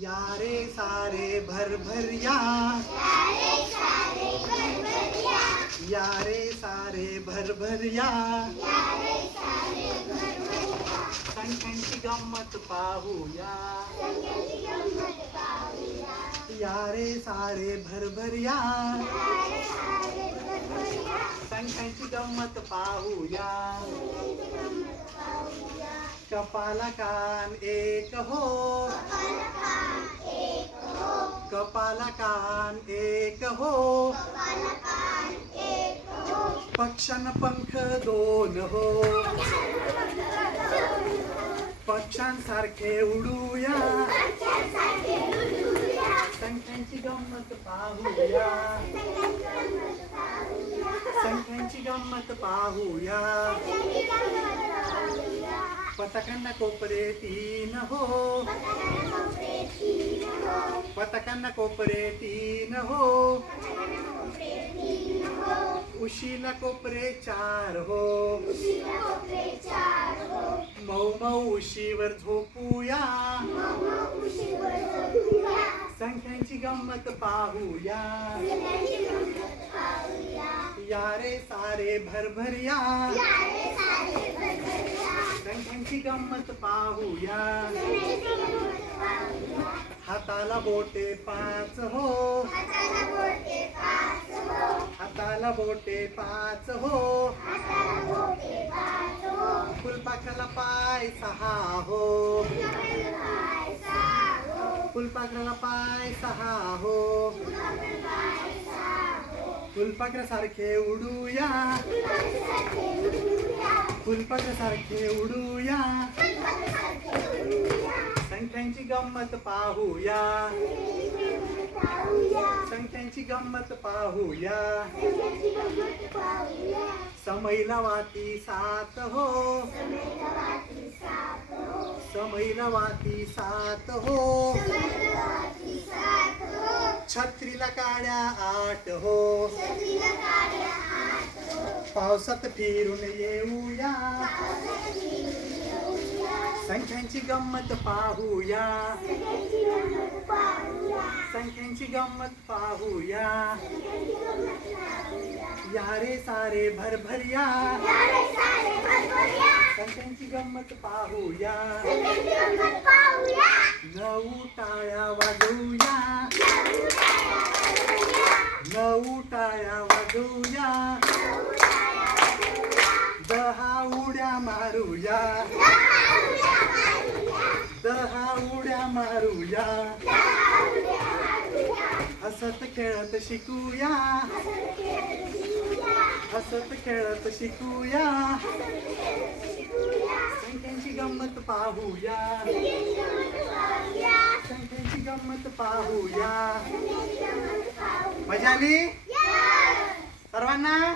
यारे सारे भर भरिया। यारे सारे भर भरिया। कंठी गम्मत पाहुया। यारे सारे भर भरिया। संखंठी गम्मत पाहुया। कपाला कान एक हो। कपाला कान एक हो। पक्षान पंख दोन हो। पक्ष्यांसारखे उडूया। संख्यांची गंमत पाहूया। संख्यांची गंमत पाहूया। पथकांना कोपरे तीन हो. पथकांना कोपरे तीन हो. उशीला कोपरे चार हो. मऊ मऊ उशीवर झोपूया. संख्यांची गंमत पाहूया. या रे सारे भरभर संख्यांची गंमत पाहूया. हाताला बोटे पाच हो. हाताला बोटे पाच हो. फुलपाखराला पाय सहा हो. फुलपाखराला पाय सहा हो. फुलपाखरासारखे उडूया. फुलपाखरासारखे उडूया. संख्यांची गंमत पाहूया. संख्यांची गंमत पाहूया. समईला वाती सात हो. समईला वाती सात हो. छत्रीला काड्या आठ हो. पावसात फिरून येऊया. संख्यांची गंमत पाहूया. संख्यांची गंमत पाहूया. यारे सारे भरभर या संख्यांची गंमत पाहूया. नऊ टाळ्या वाजवूया. नऊ टाळ्या वाजवूया. दहा उड्या मारूया. दहा उड्या मारूया. हसत खेळत शिकूया. हसत खेळत शिकूया. संख्यांची गंमत पाहूया. संख्यांची गंमत पाहूया. मजा आली सर्वांना?